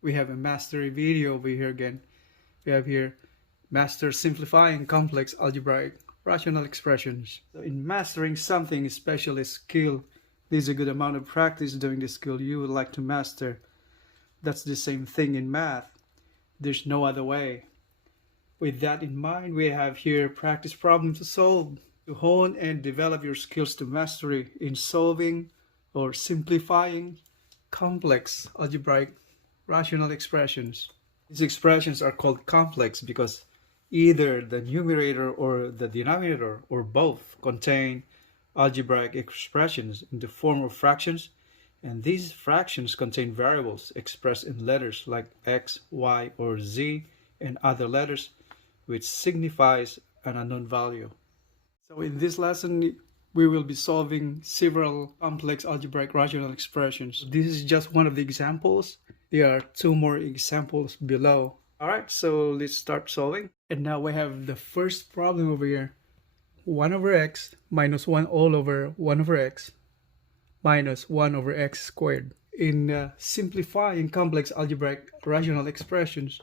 We have a mastery video over here again. We have here master simplifying complex algebraic rational expressions. So in mastering something, especially skill, there's a good amount of practice doing the skill you would like to master. That's the same thing in math. There's no other way. With that in mind, we have here practice problems to solve, to hone and develop your skills to mastery in solving or simplifying complex algebraic rational expressions. These expressions are called complex because either the numerator or the denominator or both contain algebraic expressions in the form of fractions, and these fractions contain variables expressed in letters like x, y, or z, and other letters which signifies an unknown value. So in this lesson, we will be solving several complex algebraic rational expressions. This is just one of the examples. There are two more examples below. Alright, so let's start solving. And now we have the first problem over here. 1 over x minus 1 all over 1 over x minus 1 over x squared. In simplifying complex algebraic rational expressions,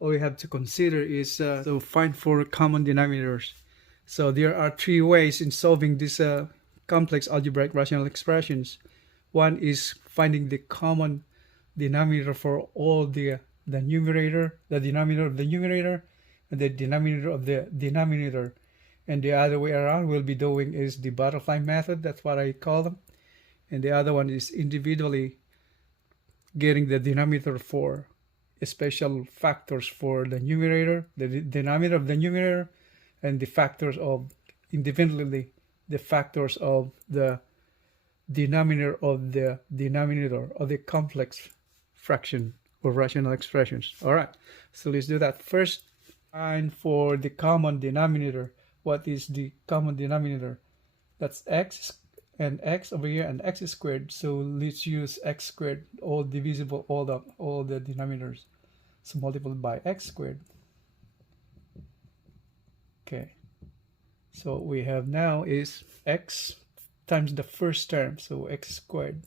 all we have to consider is to find for common denominators. So there are three ways in solving these complex algebraic rational expressions. One is finding the common denominator for all the numerator, the denominator of the numerator, and the denominator of the denominator. And the other way around we'll be doing is the butterfly method, that's what I call them. And the other one is individually getting the denominator for special factors for the numerator, the denominator of the numerator, and the factors of independently the factors of the denominator of the denominator of the complex fraction or rational expressions. All right, so let's do that. First, find for the common denominator. What is the common denominator? That's x and x over here and x squared. So let's use x squared, all divisible, all the denominators. So multiplied by x squared. Okay, so what we have now is x times the first term, so x squared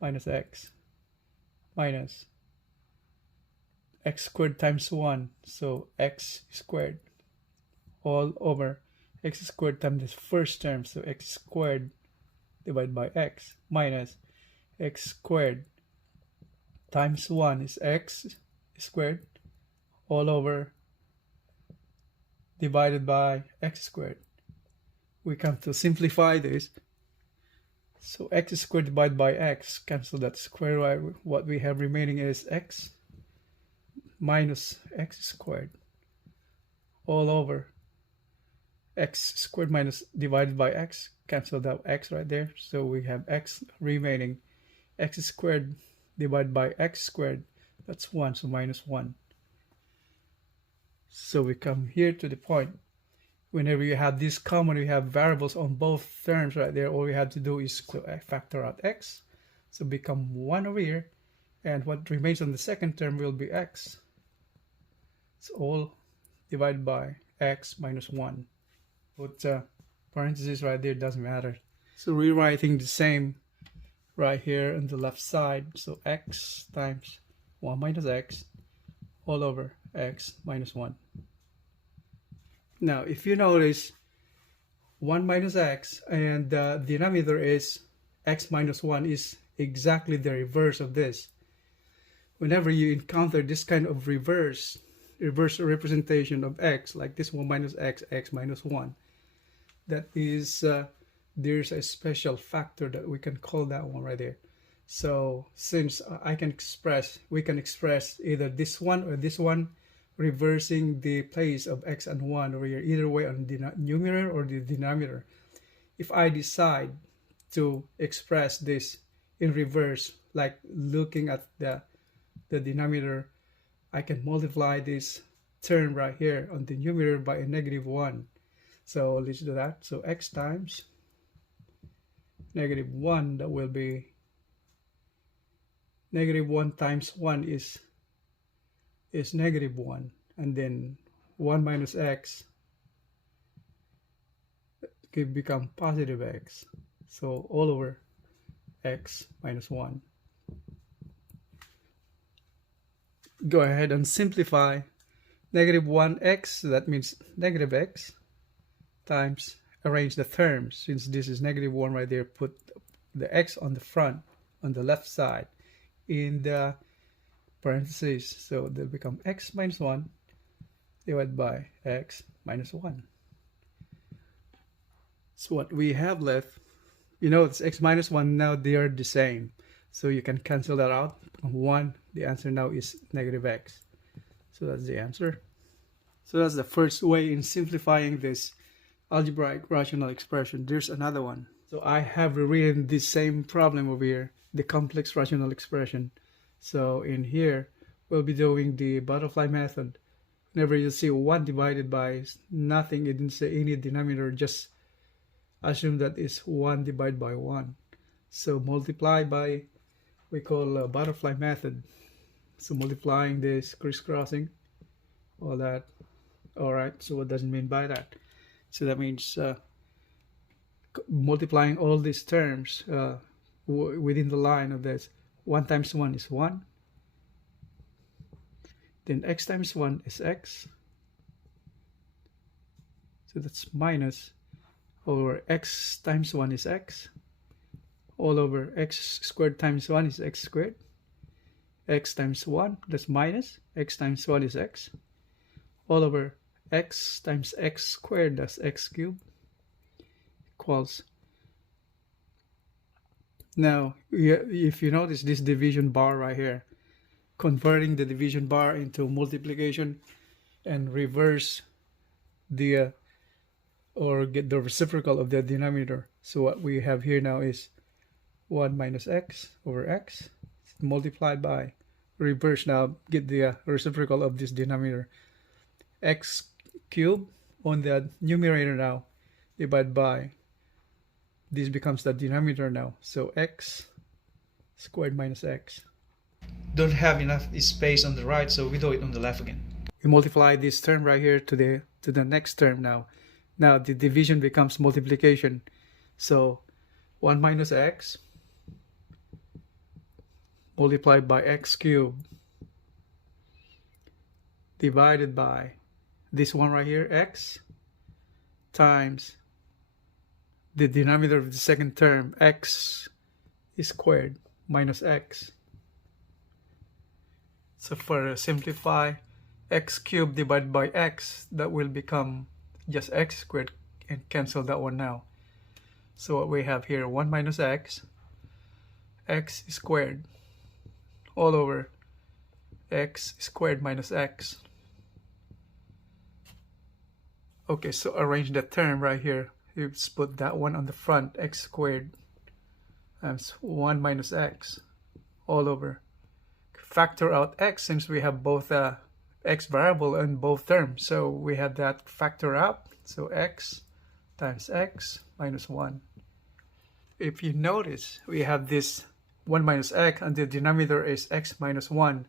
minus x minus x squared times 1, so x squared all over x squared times the first term, so x squared divided by x minus x squared times 1 is x squared all over divided by x squared. We come to simplify this. So x squared divided by x, cancel that square root. What we have remaining is x minus x squared all over x squared minus divided by x, cancel that x right there. So we have x remaining, x squared divided by x squared, that's 1, so minus 1. So we come here to the point. Whenever you have this common, we have variables on both terms right there. All we have to do is factor out x, so become 1 over here, and what remains on the second term will be x. It's all divided by x minus 1. Put parentheses right there, doesn't matter. So rewriting the same right here on the left side, so x times 1 minus x all over x minus 1. Now if you notice, 1 minus x and the denominator is x minus 1 is exactly the reverse of this. Whenever you encounter this kind of reverse representation of x, like this 1 minus x, x minus 1, that is there's a special factor that we can call that one right there. So since we can express either this one or this one, reversing the place of x and 1 over here, either way on the numerator or the denominator. If I decide to express this in reverse, like looking at the denominator, I can multiply this term right here on the numerator by a negative 1. So let's do that. So x times negative 1, that will be negative 1 times 1 is negative 1, and then 1 minus x can become positive x, so all over x minus 1. go ahead and simplify negative 1x, that means negative x, times, arrange the terms. Since this is negative 1 right there, put the x on the front, on the left side, in the parentheses. So they'll become x minus 1 divided by x minus 1. So what we have left, you know, it's x minus 1, now they are the same. So you can cancel that out. 1, the answer now is negative x. So that's the answer. So that's the first way in simplifying this algebraic rational expression. There's another one. So I have rewritten this same problem over here, the complex rational expression. So in here, we'll be doing the butterfly method. Whenever you see 1 divided by nothing, it didn't say any denominator, just assume that it's 1 divided by 1. So multiply by, we call a butterfly method. So multiplying this, crisscrossing, all that. Alright, so what does it mean by that? So that means multiplying all these terms within the line of this. 1 times 1 is 1. Then x times 1 is x. So that's minus over x times 1 is x. All over x squared times 1 is x squared. X times 1, that's minus. X times 1 is x. All over x times x squared, that's x cubed, equals. Now, if you notice this division bar right here, converting the division bar into multiplication and reverse the or get the reciprocal of the denominator. So what we have here now is 1 minus x over x multiplied by, reverse now, get the reciprocal of this denominator, x cubed on the numerator now, divided by, this becomes the denominator now, so x squared minus x. Don't have enough space on the right, so we do it on the left again. We multiply this term right here to the next term now. Now the division becomes multiplication. So 1 minus x multiplied by x cubed divided by this one right here, x, times the denominator of the second term, x squared minus x. So for simplify, x cubed divided by x, that will become just x squared, and cancel that one now. So what we have here, 1 minus x squared, all over x squared minus x. Okay, so arrange the term right here. You just put that one on the front, x squared times 1 minus x, all over. Factor out x since we have both x variable in both terms. So we have that factor out. So x times x minus 1. If you notice, we have this 1 minus x and the denominator is x minus 1.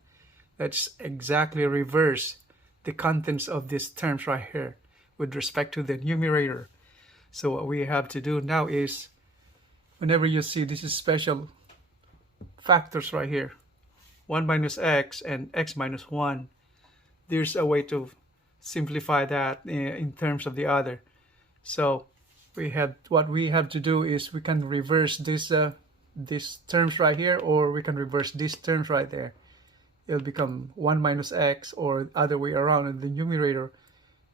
That's exactly reverse the contents of these terms right here with respect to the numerator. So what we have to do now is, whenever you see this is special factors right here, 1 minus x and x minus 1, there's a way to simplify that in terms of the other. So what we have to do is we can reverse this these terms right here, or we can reverse these terms right there. It'll become 1 minus x, or other way around in the numerator,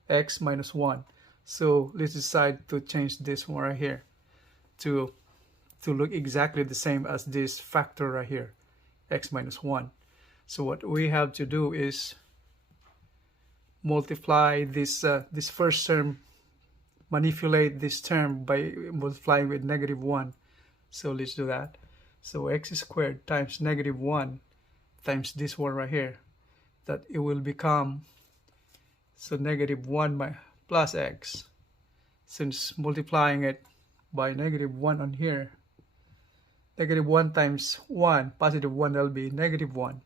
x minus 1. So let's decide to change this one right here to look exactly the same as this factor right here, x minus 1. So what we have to do is multiply this this first term, manipulate this term by multiplying with negative 1. So let's do that. So x squared times negative 1 times this one right here, that it will become, so negative 1 plus x, since multiplying it by negative 1 on here, negative 1 times 1, positive 1, that'll be negative 1.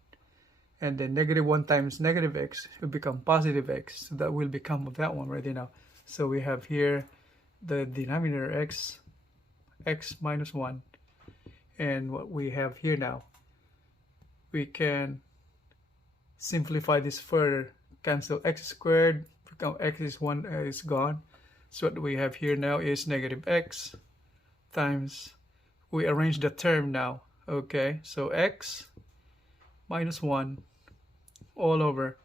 And then negative 1 times negative x will become positive x. So that will become of that one right there now. So we have here the denominator x minus 1. And what we have here now, we can simplify this further. Cancel x squared, become x is 1 is gone. So what we have here now is negative x times, we arrange the term now. Okay, so x minus 1 all over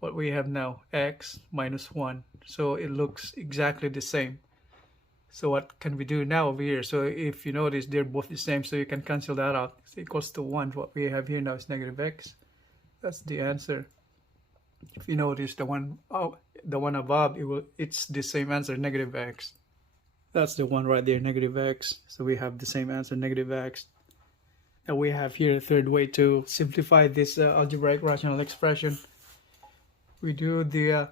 what we have now, x minus 1. So it looks exactly the same. So what can we do now over here? So if you notice, they're both the same, so you can cancel that out. It's equals to 1. What we have here now is negative x. That's the answer. If you notice, the one above, it's the same answer, negative x. That's the one right there, negative x. So we have the same answer, negative x. And we have here a third way to simplify this algebraic rational expression. We do the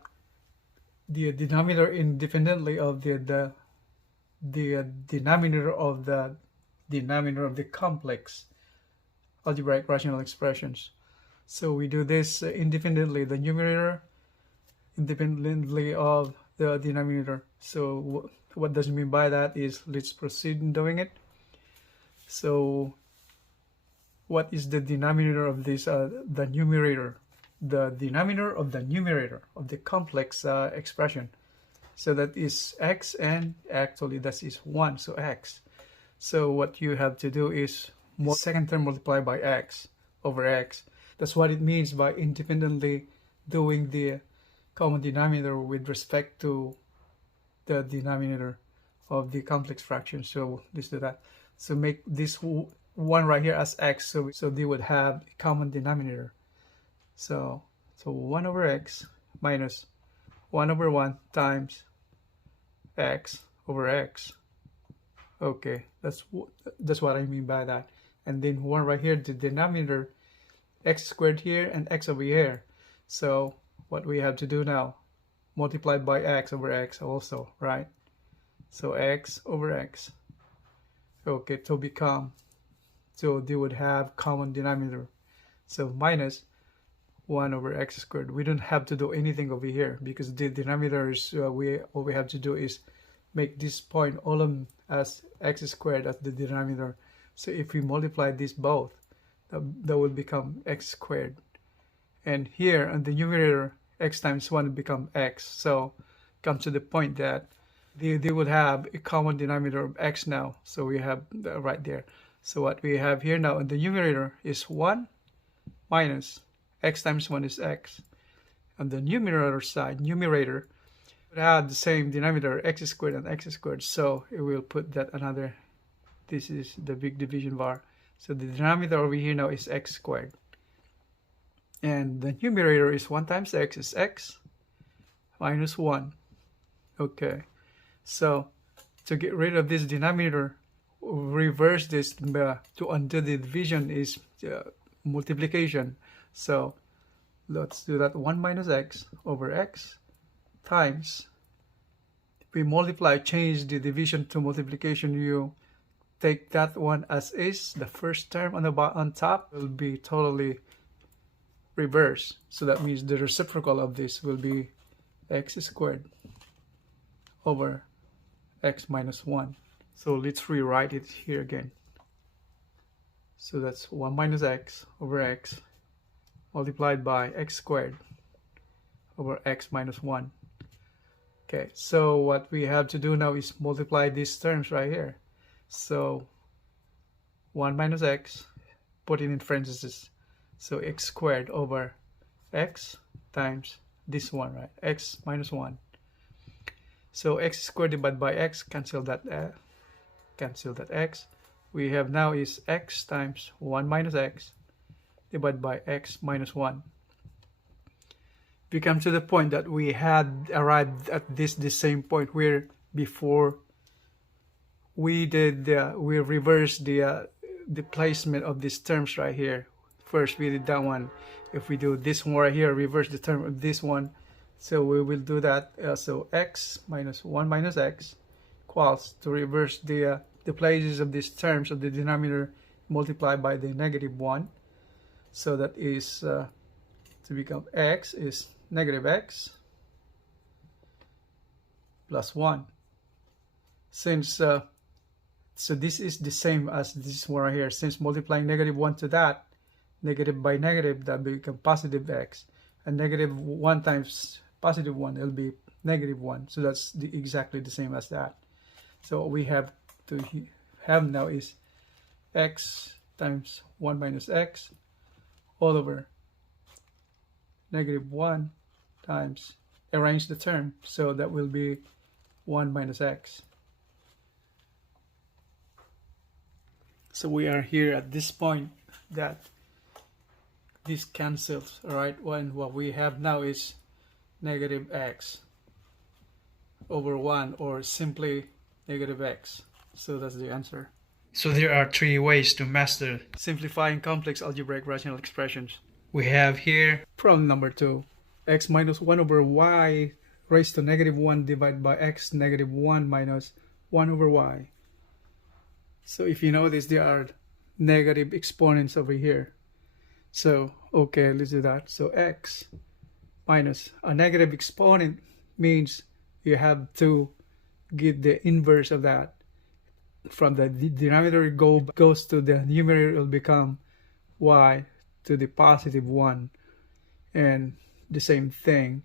denominator independently of the denominator of the complex algebraic rational expressions. So we do this independently, the numerator independently of the denominator. So what does it mean by that is, let's proceed in doing it. So what is the denominator of this, the numerator? The denominator of the numerator of the complex expression. So that is x, and actually that is 1, so x. So what you have to do is second term multiplied by x over x. That's what it means by independently doing the common denominator with respect to the denominator of the complex fraction. So let's do that. So make this 1 right here as x, so they would have a common denominator. So 1 over x minus 1 over 1 times x over x. Okay, that's what I mean by that. And then 1 right here, the denominator, x squared here and x over here. So what we have to do now, multiplied by x over x also, right? So x over x. Okay, to become, so they would have common denominator. So minus 1 over x squared. We don't have to do anything over here because the denominators, what we have to do is make this point all of them as x squared as the denominator. So if we multiply these both, that will become x squared. And here on the numerator, x times 1 will become x. So come to the point that they would have a common denominator of x now. So we have that right there. So what we have here now in the numerator is 1 minus x times 1 is x. On the numerator side, numerator would have the same denominator, x squared and x squared. So it will put that another, this is the big division bar. So the denominator over here now is x squared. And the numerator is 1 times x is x minus 1. Okay, so to get rid of this denominator, reverse this to undo the division is multiplication. So let's do that. 1 minus x over x times, we multiply, change the division to multiplication. You take that one as is, the first term on top will be totally reversed. So that means the reciprocal of this will be x squared over x minus 1. So let's rewrite it here again. So that's 1 minus x over x multiplied by x squared over x minus 1. Okay, so what we have to do now is multiply these terms right here. So 1 minus x, put it in parentheses. So x squared over x times this one, right? X minus 1. So x squared divided by x, cancel that x. We have now is x times 1 minus x divided by x minus 1. We come to the point that we had arrived at the same point where before we reversed the placement of these terms right here. First we did that one. If we do this one right here, reverse the term of this one. So we will do that. So x minus 1 minus x equals, to reverse the places of these terms of the denominator, multiplied by the negative 1. So that is to become x is negative x plus 1. Since so this is the same as this one right here. Since multiplying negative 1 to that, negative by negative, that become positive x, and negative 1 times positive 1, it'll be negative 1. So that's exactly the same as that. So what we have to have now is x times 1 minus x all over negative 1 times, arrange the term, so that will be 1 minus x. So we are here at this point that this cancels, all right? When what we have now is negative x over 1, or simply negative x. So that's the answer. So there are 3 ways to master simplifying complex algebraic rational expressions. We have here problem number 2. X minus 1 over y raised to negative 1 divided by x negative 1 minus 1 over y. So if you notice, there are negative exponents over here. So, okay, let's do that. So x minus a negative exponent means you have to get the inverse of that. From the denominator goes to the numerator, it will become y to the positive 1. And the same thing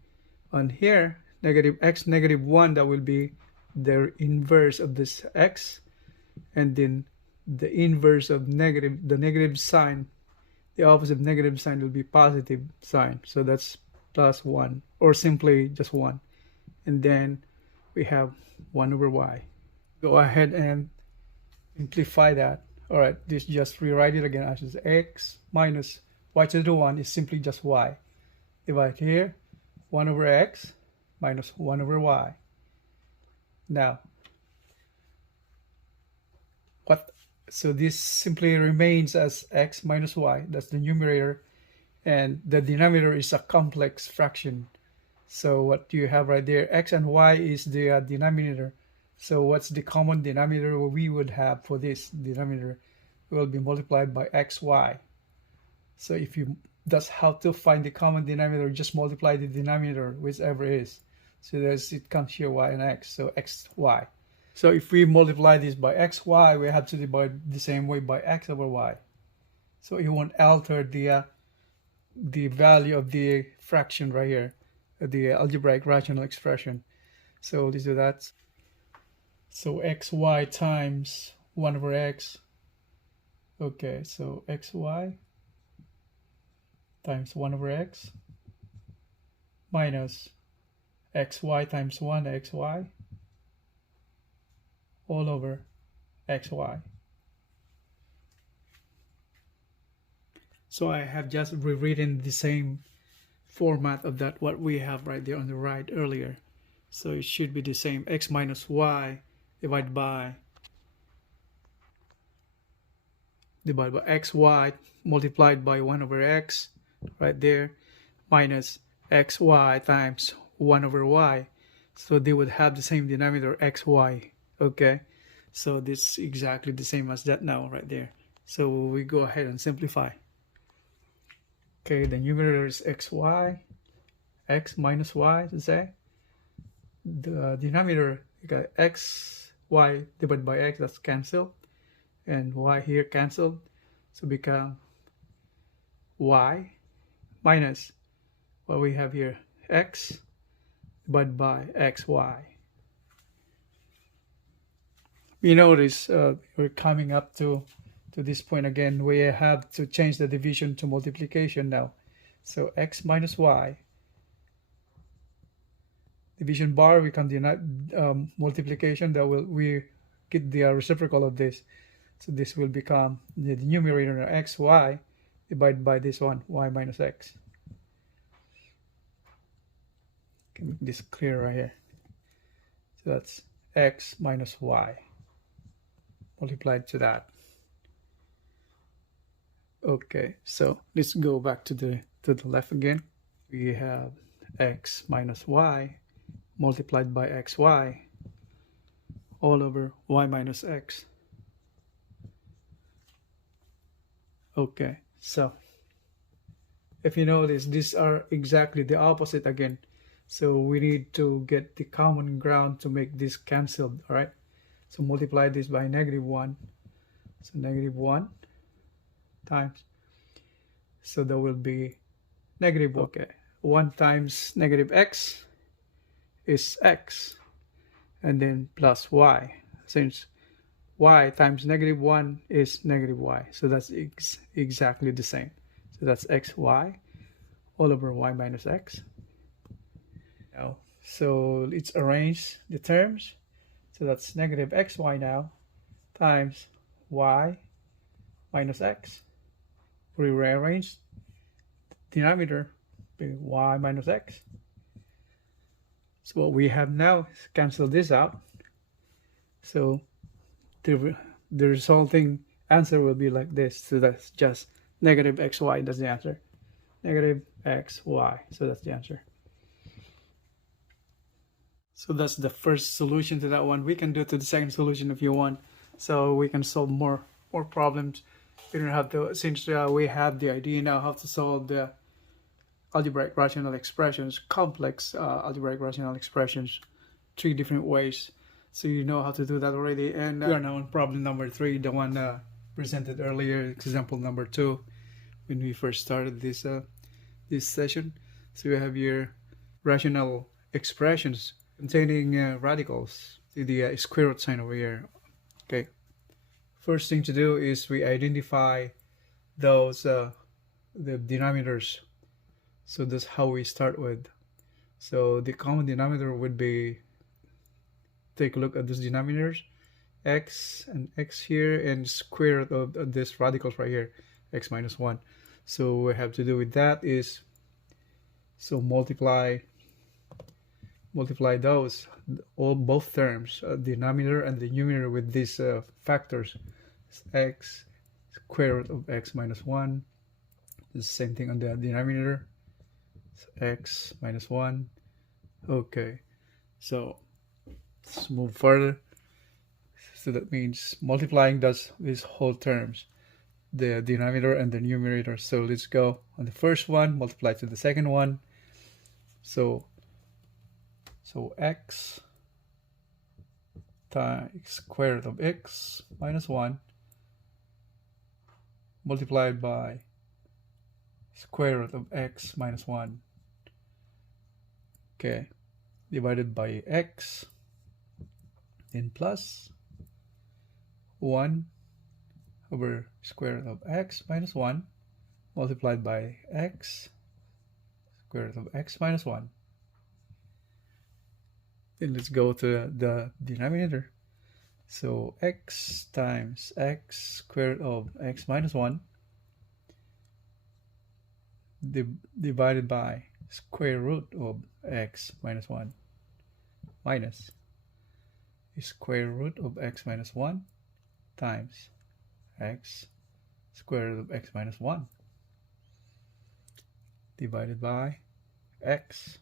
on here, negative x negative 1, that will be the inverse of this x. And then the inverse of the negative sign, the opposite of negative sign will be positive sign. So that's plus 1, or simply just 1. And then we have 1 over y. Go ahead and simplify that. All right, this just rewrite it again as x minus y to the 1 is simply just y. Divide here, 1 over x minus 1 over y. Now, so this simply remains as x minus y, that's the numerator, and the denominator is a complex fraction. So what you have right there, x and y is the denominator. So what's the common denominator we would have for this denominator? It will be multiplied by xy. So if you, that's how to find the common denominator, just multiply the denominator, whichever is. So it comes here y and x, so xy. So if we multiply this by xy, we have to divide the same way by x over y. So it won't alter the value of the fraction right here, the algebraic rational expression. So let's do that. So xy times 1 over x. Okay, so xy times 1 over x minus xy times 1 xy all over xy. So I have just rewritten the same format of that what we have right there on the right earlier. So it should be the same, x minus y divided by xy multiplied by 1 over x right there minus xy times 1 over y. So they would have the same denominator, xy. Okay, so this is exactly the same as that now right there. So we go ahead and simplify. Okay, the numerator is xy, x minus y to say. The denominator, you got xy divided by x, that's cancelled, and y here cancelled, so become y minus what we have here, x divided by xy. You notice we're coming up to this point again. We have to change the division to multiplication now. So x minus y, division bar become the multiplication, that will we get the reciprocal of this. So this will become the numerator xy divided by this one, y minus x. Can make this clear right here. So that's x minus y multiplied to that. Okay, so let's go back to the left again. We have x minus y multiplied by xy all over y minus x. Okay, so if you notice, these are exactly the opposite again. So we need to get the common ground to make this cancelled, all right? So multiply this by negative 1. So negative 1 times So that will be negative 1. Okay, 1 times negative x is x, and then plus y, since y times negative 1 is negative y, so that's exactly the same. So that's xy all over y minus x. Now, so let's arrange the terms. So that's negative xy now times y minus x. We rearrange the denominator being y minus x. So what we have now is cancel this out. So the resulting answer will be like this. So that's just negative xy. That's the answer. Negative xy. So that's the answer. So that's the first solution to that one. We can do it to the second solution if you want. So we can solve more problems. We don't have to, since we have the idea now how to solve the algebraic rational expressions, complex algebraic rational expressions, 3 different ways. So you know how to do that already. And we are now on problem number 3, the one presented earlier, example number 2, when we first started this this session. So you have your rational expressions containing radicals. See the square root sign over here. Okay. First thing to do is we identify those the denominators. So that's how we start with. So the common denominator would be, take a look at these denominators, x and x here, and square root of this radicals right here, x minus 1. So what we have to do with that is, so multiply those, both terms, denominator and the numerator, with these factors. X square root of x minus 1. The same thing on the denominator. X minus 1. Okay, so let's move further. So that means multiplying these whole terms, the denominator and the numerator. So let's go on the first one, multiply to the second one. So x times square root of x minus 1 multiplied by square root of x minus 1, okay, divided by x, then plus 1 over square root of x minus 1 multiplied by x square root of x minus 1. Then let's go to the denominator. So x times x square root of x minus 1 divided by square root of x minus 1 minus square root of x minus 1 times x square root of x minus 1 divided by x.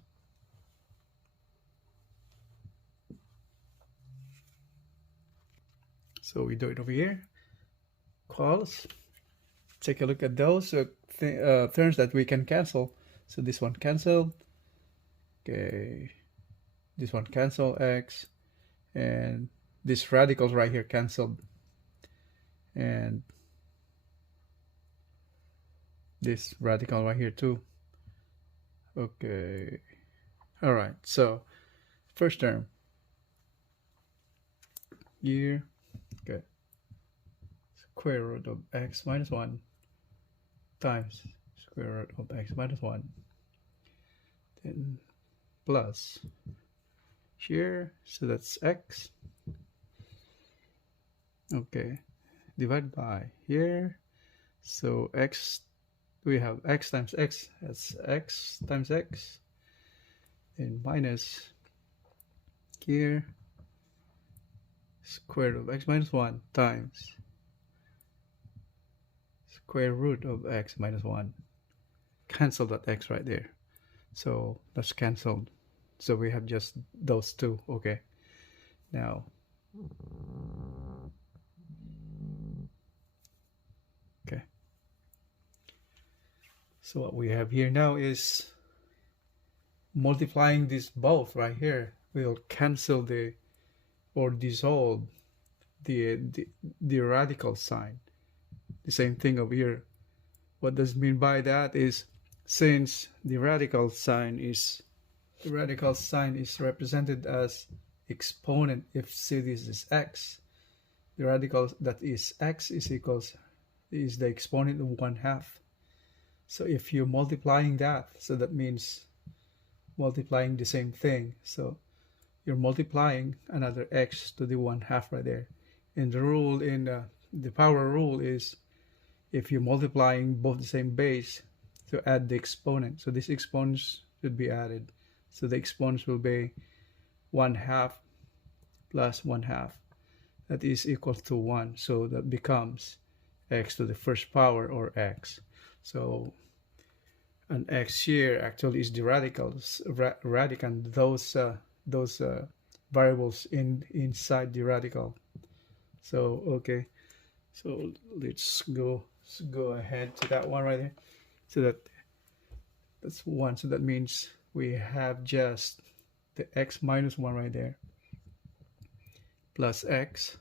So we do it over here. Equals. Take a look at those terms that we can cancel. So this one canceled. Okay. This one cancel, x. And this radicals right here canceled. And this radical right here too. Okay. Alright, so first term. Here. Okay. Square root of x minus 1 times square root of x minus 1. Then plus here, so that's x. Okay. Divided by here. So x, we have x times x, that's x times x. And minus here, square root of x minus 1 times square root of x minus 1. Cancel that x right there. So that's cancelled. So we have just those two. Okay. Now, okay. So what we have here now is multiplying this both right here. We'll cancel the, or dissolve the radical sign. The same thing over here. What does it mean by that is, since the radical sign is represented as exponent, if say this is x, the radical that is x is the exponent of 1/2. So if you're multiplying that, so that means multiplying the same thing. So you're multiplying another x to the 1/2 right there. And the rule in the power rule is, if you're multiplying both the same base, to add the exponent. So this exponent should be added. So the exponents will be 1/2 plus 1/2. That is equal to 1. So that becomes x to the first power, or x. So an x here actually is the radicals, radicand, those variables inside the radical. So okay, so let's go ahead to that one right there. So that's 1. So that means we have just the x minus 1 right there, plus x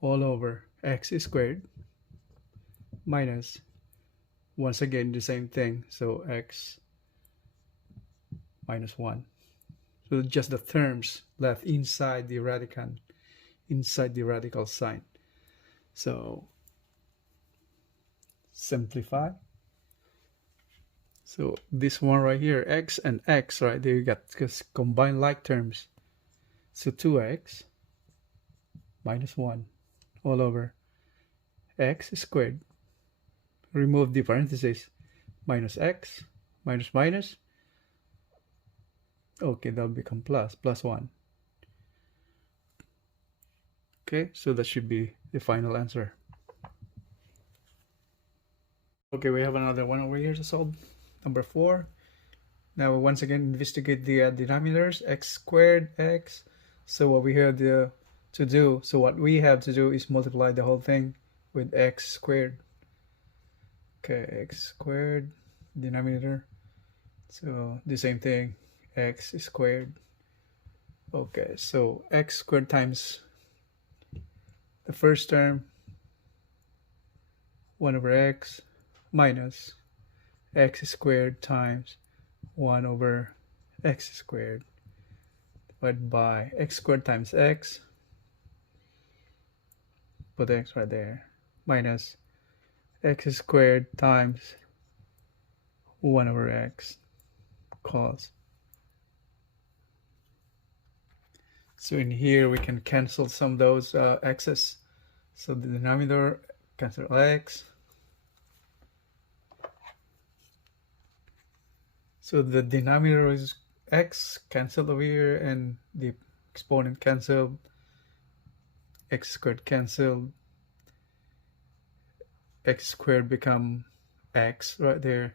all over x squared minus, once again the same thing, so x minus 1. So just the terms left inside the radicand, inside the radical sign. So simplify. So this one right here, x and x, right there, you got combined like terms. So 2x minus 1 all over x squared. Remove the parentheses, minus x, minus minus. Okay, that'll become plus 1. Okay, so that should be the final answer. Okay, we have another one over here to solve. Number 4. Now we once again investigate the denominators, x squared, x. So what we have to do is multiply the whole thing with x squared. Okay, x squared, denominator. So the same thing, x squared. Okay, so x squared times the first term, 1 over x, minus x squared times 1 over x squared, divided by x squared times x, put x right there, minus x squared times 1 over x, cos. So in here we can cancel some of those x's. So the denominator cancel x. So the denominator is x cancelled over here, and the exponent cancelled, x squared cancelled, x squared become x right there.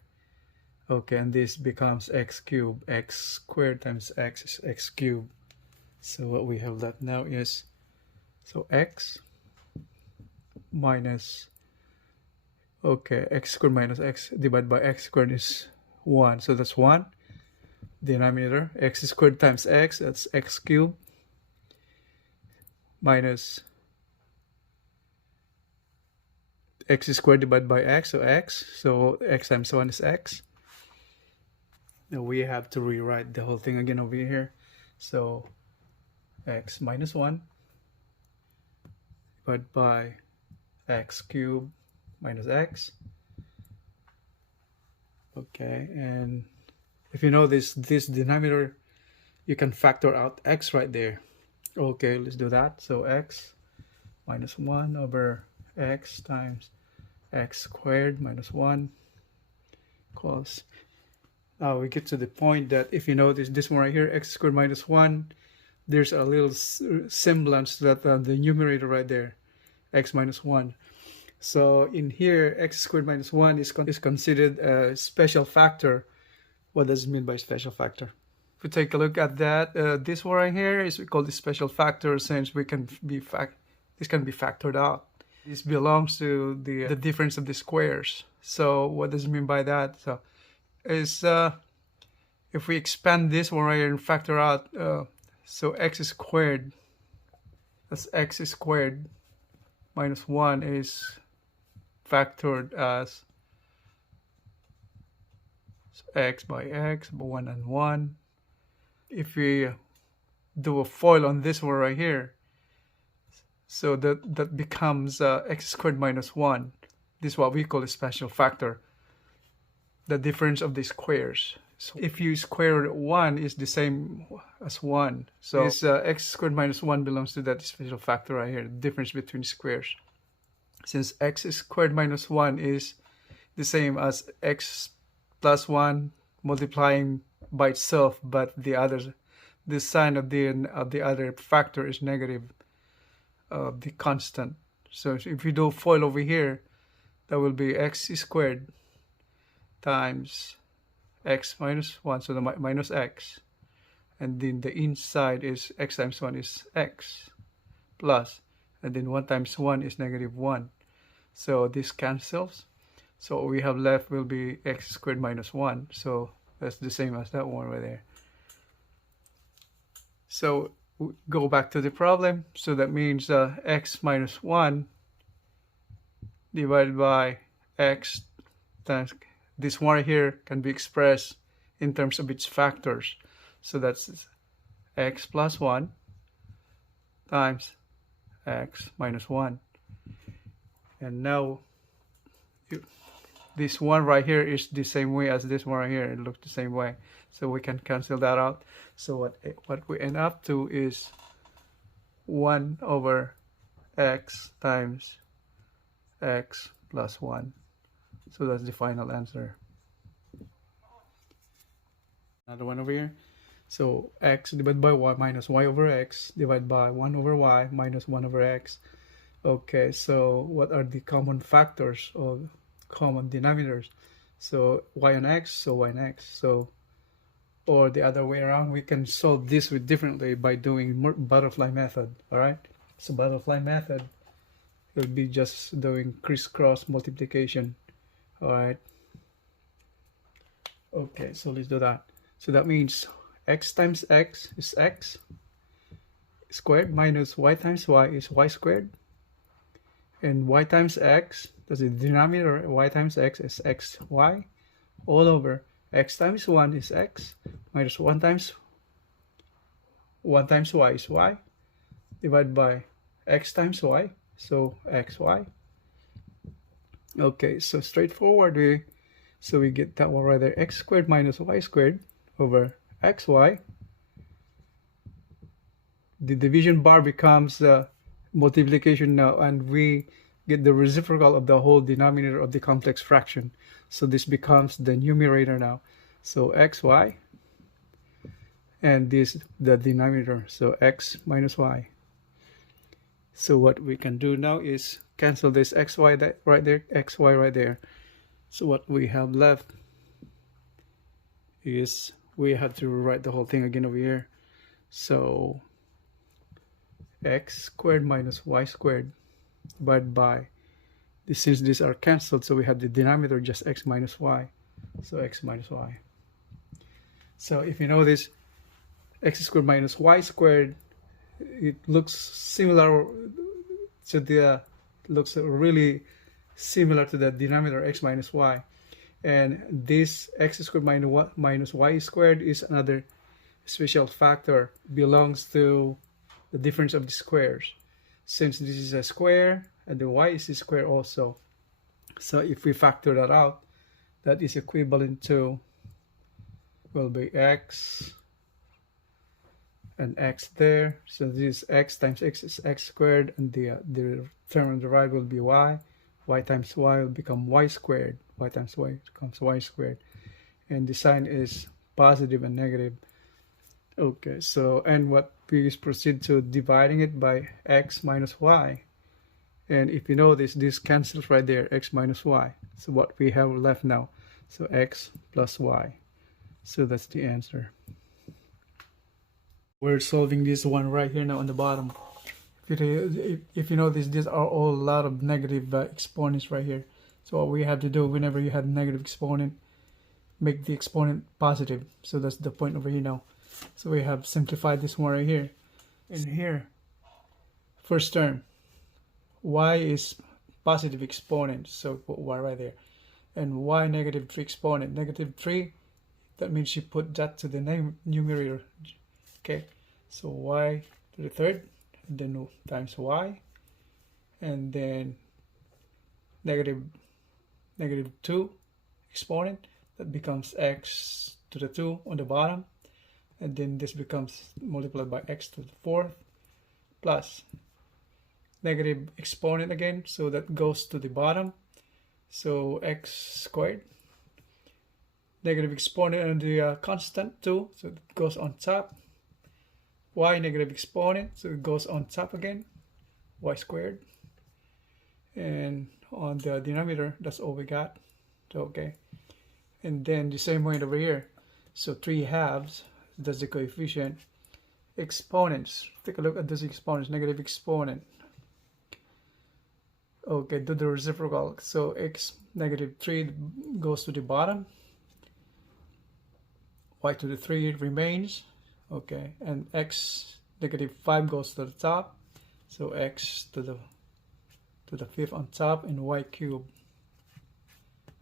Okay, and this becomes x cubed. X squared times x is x cubed. So what we have left now is, so x minus, okay, x squared minus x divided by x squared is 1. So that's 1. Denominator, x squared times x, that's x cubed, minus x squared divided by x, so x. So x times 1 is x. Now we have to rewrite the whole thing again over here. So x minus 1 divided by x cubed minus x. Okay, and if you know this denominator, you can factor out x right there. Okay, let's do that. So x minus 1 over x times x squared minus 1 cos. Now we get to the point that if you notice this one right here, x squared minus 1, there's a little semblance that the numerator right there, x minus 1. So in here, x squared minus 1 is considered a special factor. What does it mean by special factor? If we take a look at that, this one right here is called the special factor, since this can be factored out. This belongs to the difference of the squares. So what does it mean by that? So is if we expand this one right here and factor out, so x squared, that's x squared minus 1 is factored as x by x, 1 and 1. If we do a FOIL on this one right here, so that becomes x squared minus 1. This is what we call a special factor, the difference of the squares. So if you square 1 is the same as 1. So this x squared minus 1 belongs to that special factor right here, the difference between squares. Since x squared minus 1 is the same as x plus 1 multiplying by itself, but the sign of the other factor is negative, the constant. So if you do FOIL over here, that will be x squared times x minus 1, so the minus x, and then the inside is x times 1 is x plus, and then 1 times 1 is negative 1. So this cancels. So what we have left will be x squared minus 1. So that's the same as that one right there. So go back to the problem. So that means x minus 1 divided by x times this one here can be expressed in terms of its factors. So that's x plus 1 times x minus 1. And now this one right here is the same way as this one right here. It looks the same way. So we can cancel that out. So what we end up to is 1 over x times x plus 1. So that's the final answer. Another one over here. So x divided by y minus y over x divided by 1 over y minus 1 over x. Okay, so what are the common factors or common denominators? So y and x, so y and x. So, or the other way around, we can solve this with differently by doing butterfly method. All right. So butterfly method will be just doing crisscross multiplication. All right. Okay, so let's do that. So that means x times x is x squared minus y times y is y squared, and y times x, that's the denominator, y times x is xy, all over x times 1 is x minus 1 times y is y, divided by x times y, so xy. Okay, so straightforward, so we get that one right there, x squared minus y squared over xy. The division bar becomes multiplication now, and we get the reciprocal of the whole denominator of the complex fraction. So this becomes the numerator now. So xy, and this the denominator, so x minus y. So what we can do now is cancel this xy right there, xy right there. So what we have left is we have to rewrite the whole thing again over here. So x squared minus y squared divided by this, since these are cancelled, so we have the denominator just x minus y, so x minus y. So if you know this, x squared minus y squared, it looks similar to the looks really similar to the denominator x minus y, and this x squared minus y squared is another special factor, belongs to the difference of the squares, since this is a square and the y is a square also. So if we factor that out, that is equivalent to, will be x and x there. So this x times x is x squared, and the term on the right will be y. Y times y will become y squared. Y times y becomes y squared, and the sign is positive and negative. Okay, so and what we just proceed to dividing it by x minus y, and if you know this cancels right there, x minus y. So what we have left now, so x plus y. So that's the answer. We're solving this one right here now on the bottom. If you know these are all a lot of negative exponents right here. So what we have to do, whenever you have a negative exponent, make the exponent positive. So that's the point over here now. So we have simplified this one right here. And here, first term, y is positive exponent, so put y right there. And y negative 3 exponent, negative 3, that means you put that to the numerator. Okay, so y to the third, and then times y, and then negative 2 exponent, that becomes x to the 2 on the bottom, and then this becomes multiplied by x to the fourth, plus negative exponent again, so that goes to the bottom, so x squared, negative exponent and the constant 2, so it goes on top, y negative exponent, so it goes on top again, y squared, and on the denominator, that's all we got. So, okay, and then the same way over here, so 3 halves, that's the coefficient. Exponents, take a look at this exponents, negative exponent. Okay, do the reciprocal, so x negative 3 goes to the bottom, y to the 3 remains, okay, and x negative 5 goes to the top, so x to the fifth on top, and y cubed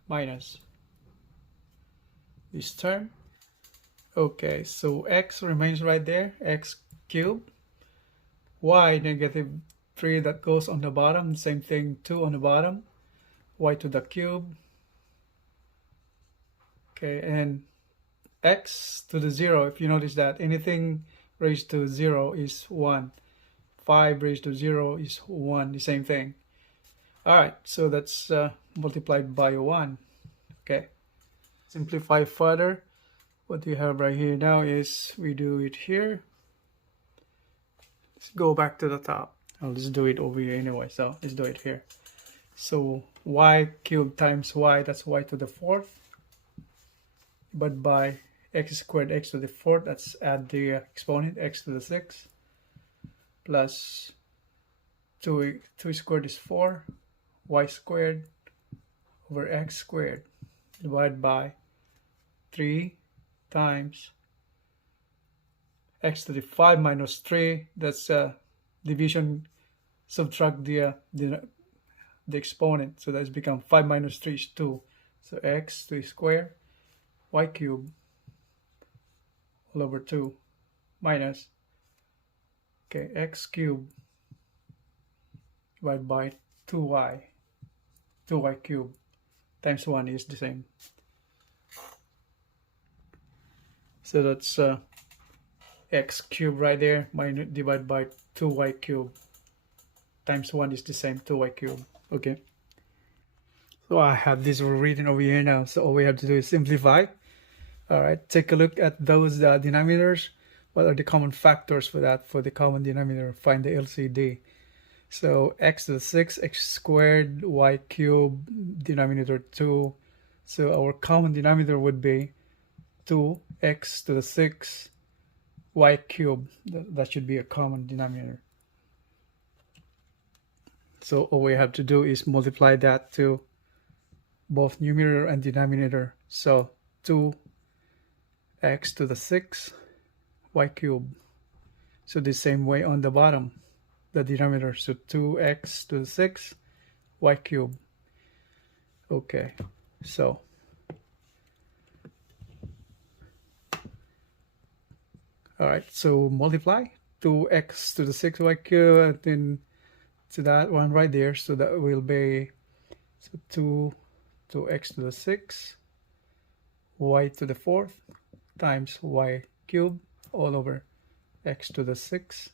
minus this term. Okay, so x remains right there, x cubed, y negative 3 that goes on the bottom, same thing, 2 on the bottom, y to the cube, okay, and x to the 0, if you notice that anything raised to 0 is 1, 5 raised to 0 is 1, the same thing. Alright, so that's multiplied by 1. Okay, simplify further. What we have right here now is we do it here. Let's go back to the top. I'll just do it over here anyway, so let's do it here. So y cubed times y, that's y to the fourth, but by x squared x to the fourth, that's add the exponent x to the 6, plus 2 squared is 4, y squared over x squared, divided by 3 times x to the 5 minus 3, that's division, subtract the exponent, so that's become 5 minus 3 is 2, so x to the square, y cubed all over 2 minus, okay, x cubed divided by 2y cubed times 1 is the same. So that's x cubed right there, minus divided by 2y cubed times 1 is the same, 2y cubed. Okay, so I have this written over here now, so all we have to do is simplify. Alright, take a look at those denominators. What are the common factors for that? For the common denominator, find the LCD. So x to the 6, x squared, y cubed, denominator 2. So our common denominator would be 2x to the 6, y cubed. That should be a common denominator. So all we have to do is multiply that to both numerator and denominator. So 2x to the 6, y cubed. So the same way on the bottom, the denominator, so 2x to the 6, y cubed. Okay, so alright, so multiply 2x to the 6 y cubed, and then to that one right there, so that will be, so 2x to the 6, y to the 4th times y cubed all over x to the 6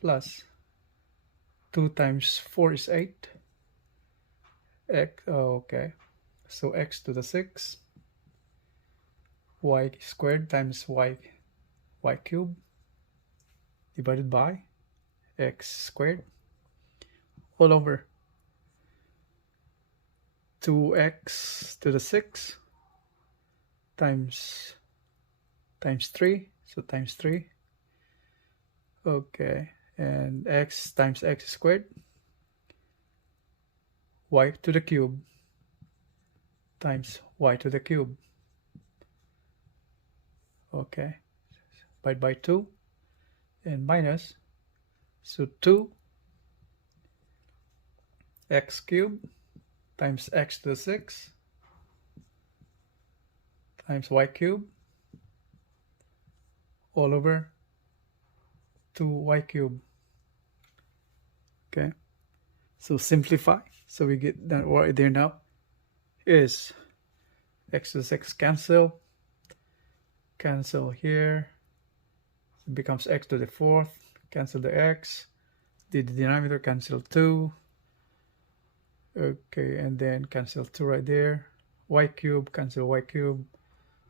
plus 2 times 4 is 8, x, okay, so x to the 6, y squared times y cubed divided by x squared all over 2x to the 6 times 3, so times 3, okay, and x times x squared, y to the cube times y to the cube, okay, by 2, and minus, so 2 x cubed times x to the 6 times y cubed all over 2y cubed. Okay, so simplify. So we get that right there now is x to the 6 cancel here. It becomes x to the 4th, cancel the x, the denominator cancel 2. Okay, and then cancel 2 right there. Y cube, cancel y cube.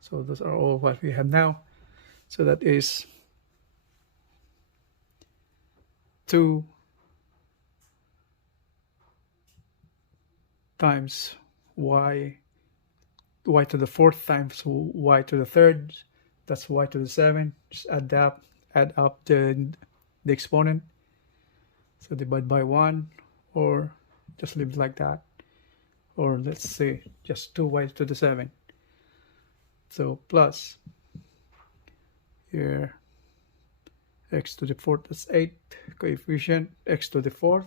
So those are all what we have now. So that is 2 times y to the 4th times y to the 3rd. That's y to the 7. Just add up the exponent. So divide by 1, or just leave it like that, or let's say just 2y to the 7. So plus here x to the 4th, that's 8 coefficient, x to the 4th,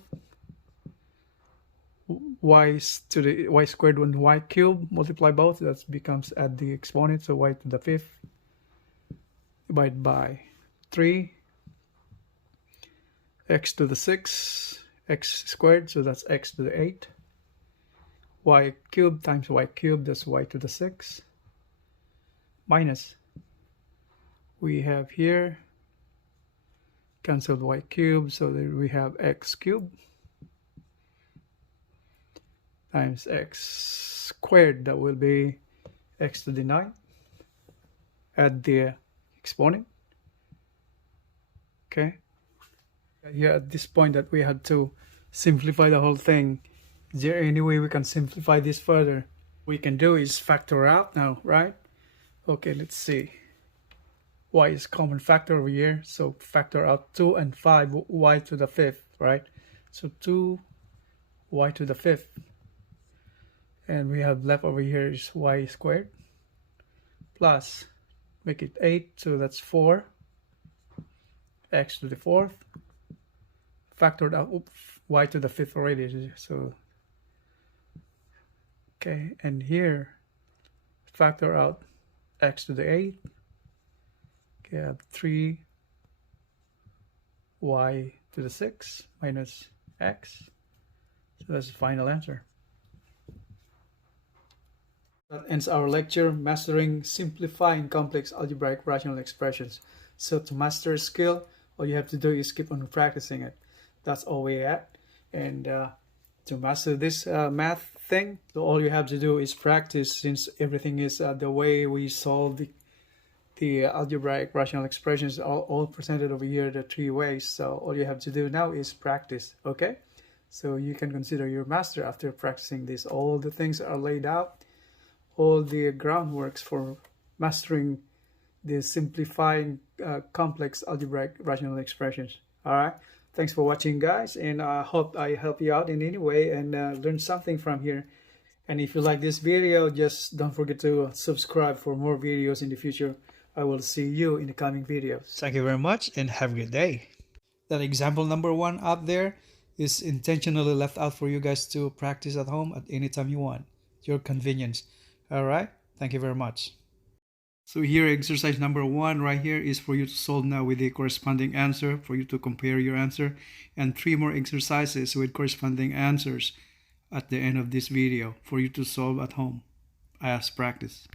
y squared and y cubed, multiply both, that becomes add the exponent, so y to the 5th, divide by 3, x to the 6, x squared, so that's x to the 8, y cubed times y cubed, that's y to the 6, minus, we have here cancelled y cubed, so there we have x cubed times x squared, that will be x to the 9, add the exponent. Okay, here at this point that we had to simplify the whole thing. Is there any way we can simplify this further? What we can do is factor out now, right? Okay, let's see. Y is common factor over here, so factor out 2 and 5, y to the 5th, right? So 2 y to the 5th, and we have left over here is y squared plus, make it 8, so that's 4 x to the 4th, factored out y to the 5th already, so okay, and here factor out x to the 8th. Okay, I have 3 y to the 6 minus x, so that's the final answer. That ends our lecture, mastering simplifying complex algebraic rational expressions. So to master a skill, all you have to do is keep on practicing it. That's all we at. And to master this math thing, all you have to do is practice, since everything is the way we solve the algebraic rational expressions all presented over here, the 3 ways. So all you have to do now is practice, okay? So you can consider your master after practicing this. All the things are laid out, all the groundworks for mastering the simplifying complex algebraic rational expressions. All right, thanks for watching, guys, and I hope I help you out in any way and learn something from here. And if you like this video, just don't forget to subscribe for more videos in the future. I will see you in the coming videos. Thank you very much and have a good day. That example number 1 up there is intentionally left out for you guys to practice at home at any time you want, your convenience. All right, thank you very much. So here exercise number 1 right here is for you to solve now with the corresponding answer, for you to compare your answer, and 3 more exercises with corresponding answers at the end of this video for you to solve at home as practice.